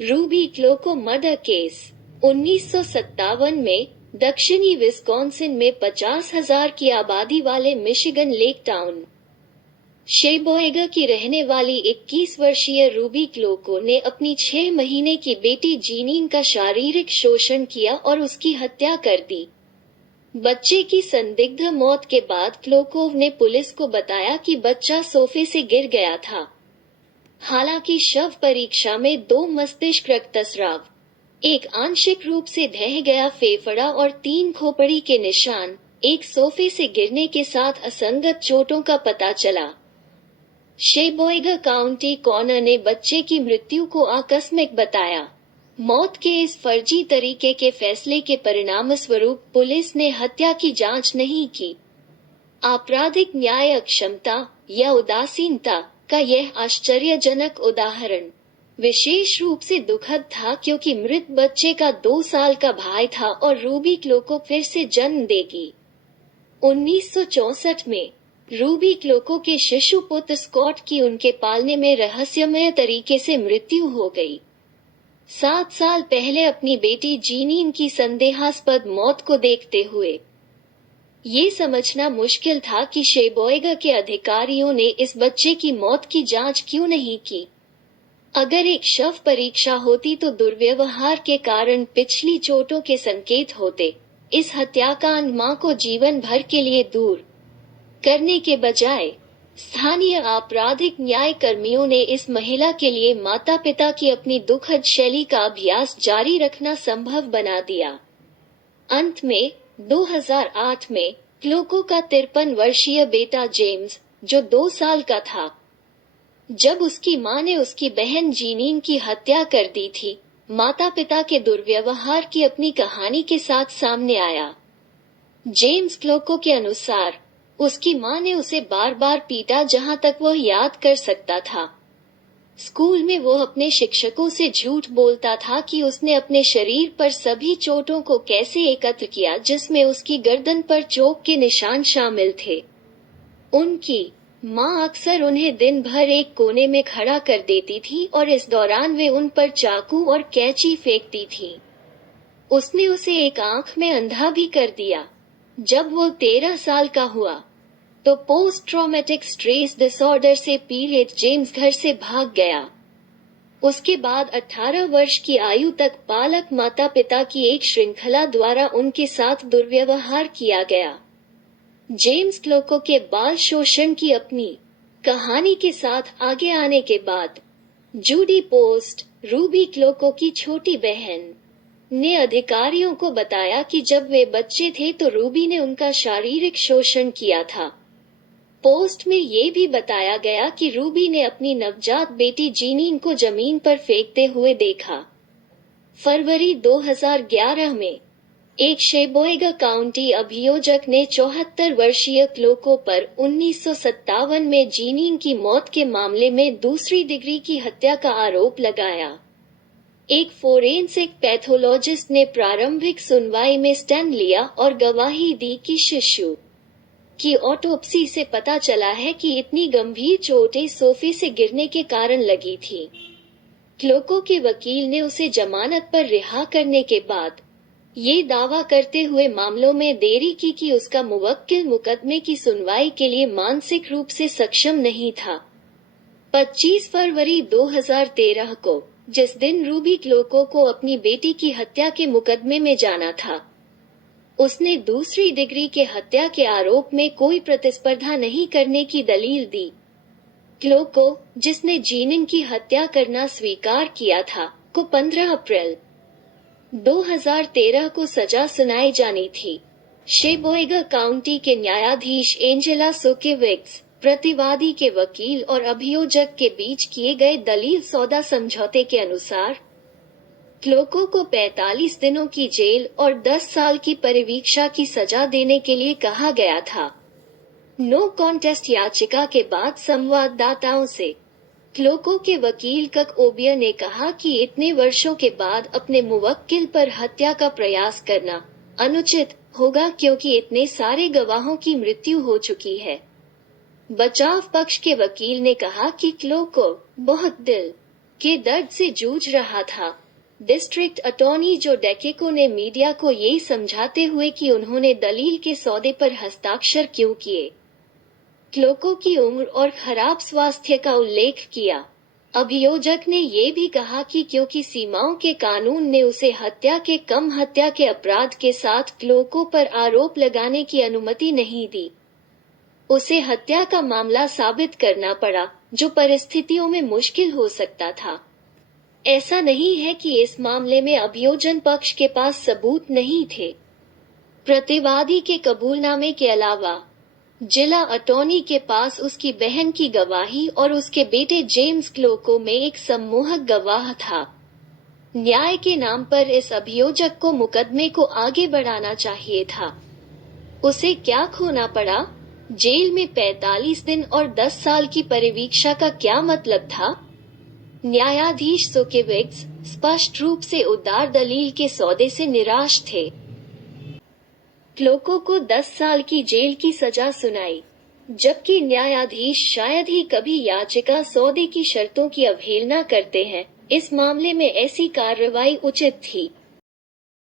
Ruby क्लोको murder case 1957 में दक्षिणी Wisconsin में 50,000 की आबादी वाले मिशिगन लेक टाउन शेबोएगा की रहने वाली 21 वर्षीय रूबी क्लोको ने अपनी 6 महीने की बेटी जीनीन का शारीरिक शोषण किया और उसकी हत्या कर दी। बच्चे की संदिग्ध मौत के बाद क्लोकोव ने पुलिस को बताया कि बच्चा सोफे से गिर गया था। हालांकि शव परीक्षा में 2 मस्तिष्क रक्तस्राव, एक आंशिक रूप से ढह गया फेफड़ा और 3 खोपड़ी के निशान, एक सोफे से गिरने के साथ असंगत चोटों का पता चला। शेबोएगा काउंटी कॉर्नर ने बच्चे की मृत्यु को आकस्मिक बताया। मौत के इस फर्जी तरीके के फैसले के परिणामस्वरूप पुलिस ने हत्या की जांच नहीं की। आपराधिक न्याय अक्षमता या उदासीनता का यह आश्चर्यजनक उदाहरण विशेष रूप से दुखद था क्योंकि मृत बच्चे का 2 साल का भाई था और रूबी क्लोको फिर से जन्म देगी। 1964 में रूबी क्लोको के शिशु पुत्र स्कॉट की उनके पालने में रहस्यमय तरीके से मृत्यु हो गई। 7 साल पहले अपनी बेटी जीनीन की संदेहास्पद मौत को देखते हुए ये समझना मुश्किल था कि शेबोएगा के अधिकारियों ने इस बच्चे की मौत की जांच क्यों नहीं की। अगर एक शव परीक्षा होती तो दुर्व्यवहार के कारण पिछली चोटों के संकेत होते। इस हत्याकांड मां को जीवन भर के लिए दूर करने के बजाय स्थानीय आपराधिक न्याय कर्मियों ने इस महिला के लिए माता पिता की अपनी दुखद शैली का अभ्यास जारी रखना संभव बना दिया। अंत में 2008 में क्लोको का 53 वर्षीय बेटा जेम्स, जो 2 साल का था, जब उसकी मां ने उसकी बहन जीनीन की हत्या कर दी थी, माता पिता के दुर्व्यवहार की अपनी कहानी के साथ सामने आया। जेम्स क्लोको के अनुसार उसकी मां ने उसे बार बार पीटा जहां तक वह याद कर सकता था। स्कूल में वो अपने शिक्षकों से झूठ बोलता था कि उसने अपने शरीर पर सभी चोटों को कैसे एकत्र किया जिसमें उसकी गर्दन पर चोट के निशान शामिल थे। उनकी मां अक्सर उन्हें दिन भर एक कोने में खड़ा कर देती थी और इस दौरान वे उन पर चाकू और कैंची फेंकती थी। उसने उसे एक आंख में अंधा भी कर दिया। जब वो 13 साल का हुआ तो पोस्ट ट्रॉमेटिक स्ट्रेस डिसऑर्डर से पीड़ित जेम्स घर से भाग गया। उसके बाद 18 वर्ष की आयु तक पालक माता पिता की एक श्रृंखला द्वारा उनके साथ दुर्व्यवहार किया गया। जेम्स क्लोको के बाल शोषण की अपनी कहानी के साथ आगे आने के बाद जूडी पोस्ट, रूबी क्लोको की छोटी बहन, ने अधिकारियों को बताया कि जब वे बच्चे थे तो रूबी ने उनका शारीरिक शोषण किया था। पोस्ट में ये भी बताया गया कि रूबी ने अपनी नवजात बेटी जीनीन को जमीन पर फेंकते हुए देखा। फरवरी 2011 में एक शेबोएगा काउंटी अभियोजक ने 74 वर्षीय क्लोको पर 1957 में जीनीन की मौत के मामले में दूसरी डिग्री की हत्या का आरोप लगाया। एक फोरेंसिक पैथोलॉजिस्ट ने प्रारंभिक सुनवाई में स्टैंड लिया और गवाही दी कि शिशु की ऑटोप्सी से पता चला है कि इतनी गंभीर चोटें सोफे से गिरने के कारण लगी थी। क्लोको के वकील ने उसे जमानत पर रिहा करने के बाद ये दावा करते हुए मामलों में देरी की कि उसका मुवक्किल मुकदमे की सुनवाई के लिए मानसिक रूप से सक्षम नहीं था। 25 फरवरी 2013 को, जिस दिन रूबी क्लोको को अपनी बेटी की हत्या के मुकदमे में जाना था, उसने दूसरी डिग्री के हत्या के आरोप में कोई प्रतिस्पर्धा नहीं करने की दलील दी। क्लोको, जिसने जीनिन की हत्या करना स्वीकार किया था, को 15 अप्रैल 2013 को सजा सुनाई जानी थी। शेबोएगा काउंटी के न्यायाधीश एंजेला सोकेविक्स, प्रतिवादी के वकील और अभियोजक के बीच किए गए दलील सौदा समझौते के अनुसार क्लोको को 45 दिनों की जेल और 10 साल की परिवीक्षा की सजा देने के लिए कहा गया था। नो कॉन्टेस्ट याचिका के बाद संवाददाताओं से क्लोको के वकील कक ओबियर ने कहा कि इतने वर्षों के बाद अपने मुवक्किल पर हत्या का प्रयास करना अनुचित होगा क्योंकि इतने सारे गवाहों की मृत्यु हो चुकी है। बचाव पक्ष के वकील ने कहा कि क्लोको बहुत दिल के दर्द से जूझ रहा था। डिस्ट्रिक्ट अटॉर्नी जो डेकेको ने मीडिया को यही समझाते हुए कि उन्होंने दलील के सौदे पर हस्ताक्षर क्यों किए, क्लोको की उम्र और खराब स्वास्थ्य का उल्लेख किया। अभियोजक ने ये भी कहा कि क्योंकि सीमाओं के कानून ने उसे हत्या के अपराध के साथ क्लोको पर आरोप लगाने की अनुमति नहीं दी, उसे हत्या का मामला साबित करना पड़ा, जो परिस्थितियों में मुश्किल हो सकता था। ऐसा नहीं है कि इस मामले में अभियोजन पक्ष के पास सबूत नहीं थे। प्रतिवादी के कबूलनामे के अलावा जिला अटॉर्नी के पास उसकी बहन की गवाही और उसके बेटे जेम्स क्लोको में एक सम्मोहक गवाह था। न्याय के नाम पर इस अभियोजक को मुकदमे को आगे बढ़ाना चाहिए था। उसे क्या खोना पड़ा? जेल में 45 दिन और 10 साल की परिवीक्षा का क्या मतलब था? न्यायाधीश सोकेविक्स स्पष्ट रूप से उदार दलील के सौदे से निराश थे। क्लोको को 10 साल की जेल की सजा सुनाई, जबकि न्यायाधीश शायद ही कभी याचिका सौदे की शर्तों की अवहेलना करते हैं। इस मामले में ऐसी कार्रवाई उचित थी।